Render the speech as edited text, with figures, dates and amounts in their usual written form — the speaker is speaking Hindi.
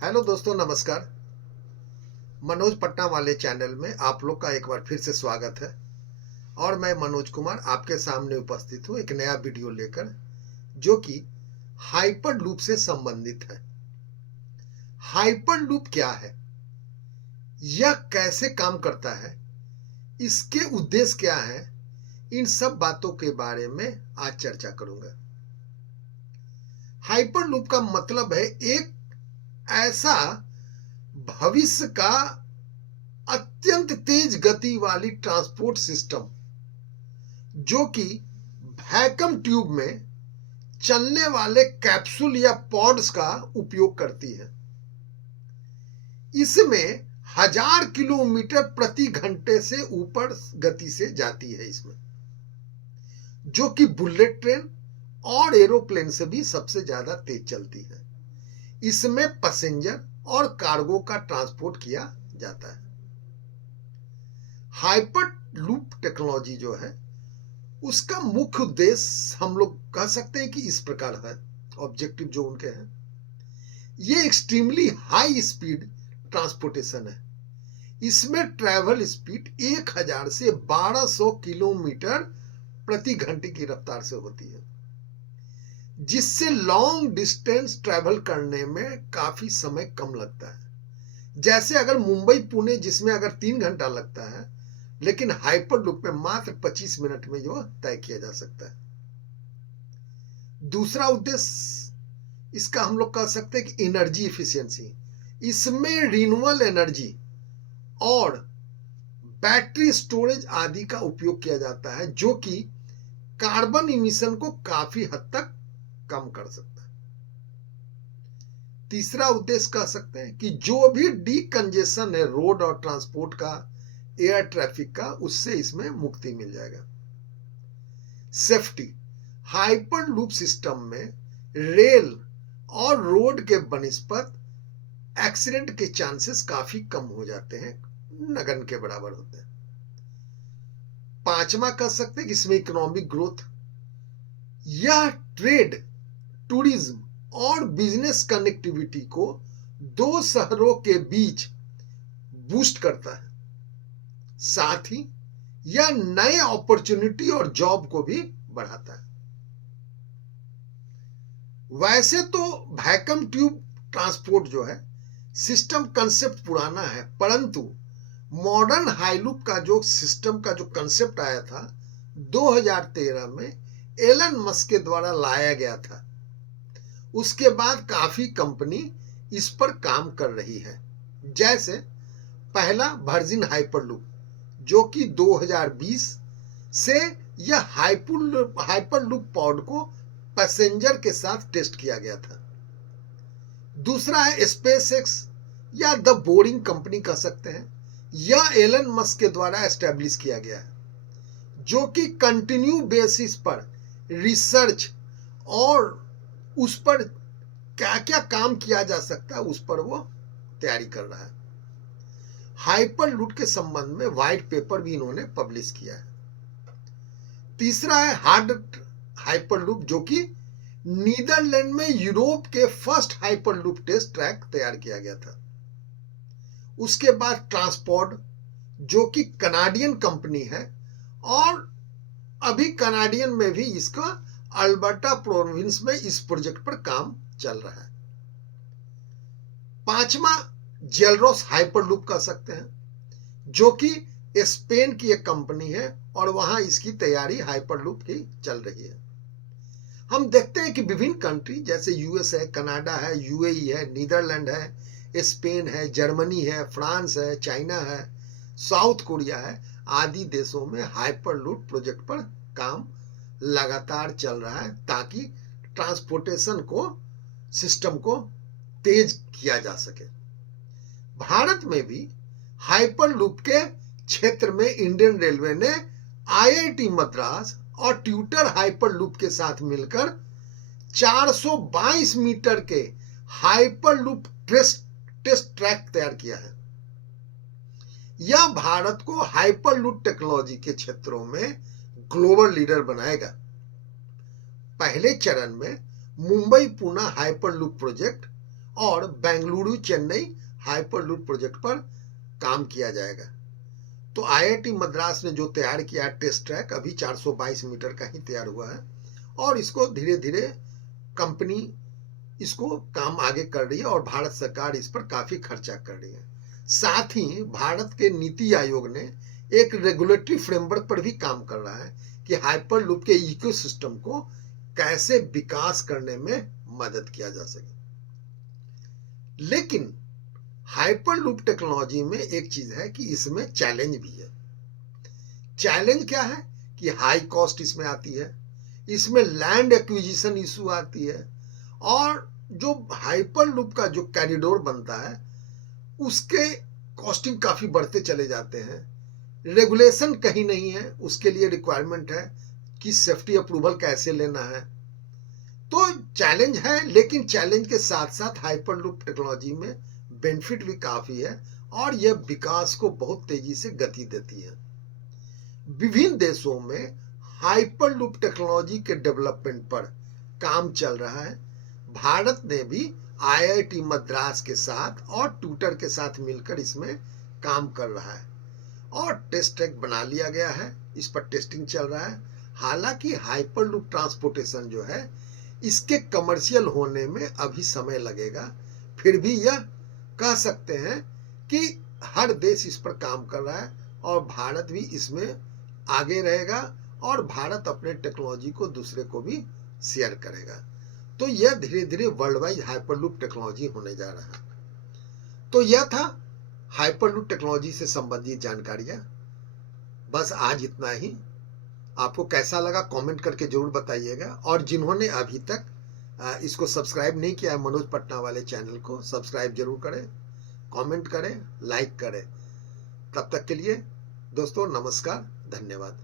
हेलो दोस्तों, नमस्कार। मनोज पटना वाले चैनल में आप लोग का एक बार फिर से स्वागत है। और मैं मनोज कुमार आपके सामने उपस्थित हूँ एक नया वीडियो लेकर, जो कि हाइपर लूप से संबंधित है। हाइपर लूप क्या है, यह कैसे काम करता है, इसके उद्देश्य क्या है, इन सब बातों के बारे में आज चर्चा करूंगा। हाइपर लूप का मतलब है एक ऐसा भविष्य का अत्यंत तेज गति वाली ट्रांसपोर्ट सिस्टम जो कि वैक्यूम ट्यूब में चलने वाले कैप्सूल या पॉड्स का उपयोग करती है। इसमें 1000 किलोमीटर प्रति घंटे से ऊपर गति से जाती है, इसमें जो कि बुलेट ट्रेन और एरोप्लेन से भी सबसे ज्यादा तेज चलती है। इसमें पैसेंजर और कार्गो का ट्रांसपोर्ट किया जाता है। हाइपर लूप टेक्नोलॉजी जो है उसका मुख्य उद्देश्य हम लोग कह सकते हैं कि इस प्रकार है। ऑब्जेक्टिव जो उनके हैं, ये एक्सट्रीमली हाई स्पीड ट्रांसपोर्टेशन है। इसमें ट्रैवल स्पीड 1000 से 1200 किलोमीटर प्रति घंटे की रफ्तार से होती है, जिससे लॉन्ग डिस्टेंस ट्रैवल करने में काफी समय कम लगता है। जैसे अगर मुंबई पुणे जिसमें अगर 3 घंटा लगता है, लेकिन हाइपर लूप में मात्र 25 मिनट में जो तय किया जा सकता है। दूसरा उद्देश्य इसका हम लोग कह सकते हैं कि एनर्जी इफिशियंसी। इसमें रिन्यूएबल एनर्जी और बैटरी स्टोरेज आदि का उपयोग किया जाता है, जो कि कार्बन इमिशन को काफी हद तक कम कर सकता है। तीसरा उद्देश्य कह सकते हैं कि जो भी डीकंजेशन है रोड और ट्रांसपोर्ट का, एयर ट्रैफिक का, उससे इसमें मुक्ति मिल जाएगा। सेफ्टी, हाइपर लूप सिस्टम में रेल और रोड के बनिस्पत एक्सीडेंट के चांसेस काफी कम हो जाते हैं, नगन के बराबर होते हैं। पांचवा कह सकते हैं कि इसमें इकोनॉमिक ग्रोथ, यह ट्रेड, टूरिज्म और बिजनेस कनेक्टिविटी को दो शहरों के बीच बूस्ट करता है। साथ ही यह नए अपॉर्चुनिटी और जॉब को भी बढ़ाता है। वैसे तो वैक्यूम ट्यूब ट्रांसपोर्ट जो है सिस्टम कंसेप्ट पुराना है, परंतु मॉडर्न हाईलूप का जो सिस्टम का जो कंसेप्ट आया था 2013 में एलन मस्क के द्वारा लाया गया था। उसके बाद काफी कंपनी इस पर काम कर रही है। जैसे पहला वर्जिन हाइपरलूप, जो कि 2020 से यह हाइपरलूप पॉड को पैसेंजर के साथ टेस्ट किया गया था। दूसरा है स्पेसएक्स या द बोरिंग कंपनी कह सकते हैं। यह एलन मस्क के द्वारा एस्टेब्लिश किया गया है, जो कि कंटिन्यू बेसिस पर रिसर्च और उस पर क्या क्या काम किया जा सकता है उस पर वो तैयारी कर रहा है। हाइपर लूप के संबंध में व्हाइट पेपर भी इन्होंने पब्लिश किया है। तीसरा है हार्ड हाइपर लूप, जो कि नीदरलैंड में यूरोप के first hyperloop test track तैयार किया गया था। उसके बाद ट्रांसपोर्ट, जो कि कनाडियन कंपनी है और अभी कनाडियन में भी इसका अल्बर्टा प्रोविंस में इस प्रोजेक्ट पर काम चल रहा है। पांचवा जेलरोस हाइपरलूप कह सकते हैं, जो कि स्पेन की एक कंपनी है और वहां इसकी तैयारी हाइपरलूप की चल रही है। हम देखते हैं कि विभिन्न कंट्री जैसे यूएस है, कनाडा है, यूएई है, नीदरलैंड है, स्पेन है, जर्मनी है, फ्रांस है, चाइना है, साउथ कोरिया है, आदि देशों में हाइपरलूप प्रोजेक्ट पर काम लगातार चल रहा है, ताकि ट्रांसपोर्टेशन को सिस्टम को तेज किया जा सके। भारत में भी हाइपरलूप के क्षेत्र में इंडियन रेलवे ने आईआईटी मद्रास और ट्यूटर हाइपरलूप के साथ मिलकर 422 मीटर के हाइपरलूप टेस्ट ट्रैक तैयार किया है। यह भारत को हाइपरलूप टेक्नोलॉजी के क्षेत्रों में ग्लोबल लीडर बनाएगा। पहले चरण में मुंबई पुणे हाइपरलूप प्रोजेक्ट और बेंगलुरु चेन्नई हाइपरलूप प्रोजेक्ट पर काम किया जाएगा। तो आईआईटी मद्रास ने जो तैयार किया टेस्ट ट्रैक अभी 422 मीटर का ही तैयार हुआ है और इसको धीरे धीरे कंपनी इसको काम आगे कर रही है और भारत सरकार इस पर काफी खर्चा कर रही है। साथ ही भारत के नीति आयोग ने एक रेगुलेटरी फ्रेमवर्क पर भी काम कर रहा है कि हाइपरलूप के इकोसिस्टम को कैसे विकास करने में मदद किया जा सके। लेकिन हाइपरलूप टेक्नोलॉजी में एक चीज है कि इसमें चैलेंज भी है। चैलेंज क्या है कि हाई कॉस्ट इसमें आती है, इसमें लैंड एक्विजिशन इशू आती है और जो हाइपरलूप का जो कॉरिडोर बनता है उसके कॉस्टिंग काफी बढ़ते चले जाते हैं। रेगुलेशन कहीं नहीं है, उसके लिए रिक्वायरमेंट है कि सेफ्टी अप्रूवल कैसे लेना है। तो चैलेंज है, लेकिन चैलेंज के साथ साथ हाइपरलूप टेक्नोलॉजी में बेनिफिट भी काफी है और यह विकास को बहुत तेजी से गति देती है। विभिन्न देशों में हाइपरलूप टेक्नोलॉजी के डेवलपमेंट पर काम चल रहा है। भारत ने भी आईआईटी मद्रास के साथ और ट्विटर के साथ मिलकर इसमें काम कर रहा है और टेस्ट ट्रैक बना लिया गया है, इस पर टेस्टिंग चल रहा है। हालांकि हाइपरलूप ट्रांसपोर्टेशन जो है इसके कमर्शियल होने में अभी समय लगेगा, फिर भी यह कह सकते हैं कि हर देश इस पर काम कर रहा है और भारत भी इसमें आगे रहेगा और भारत अपने टेक्नोलॉजी को दूसरे को भी शेयर करेगा। तो यह धीरे धीरे वर्ल्ड वाइड हाइपरलूप टेक्नोलॉजी होने जा रहा है। तो यह था हाइपरलूप टेक्नोलॉजी से संबंधित जानकारियां। बस आज इतना ही। आपको कैसा लगा कमेंट करके जरूर बताइएगा और जिन्होंने अभी तक इसको सब्सक्राइब नहीं किया है मनोज पटना वाले चैनल को सब्सक्राइब जरूर करें, कमेंट करें, लाइक करें। तब तक के लिए दोस्तों नमस्कार, धन्यवाद।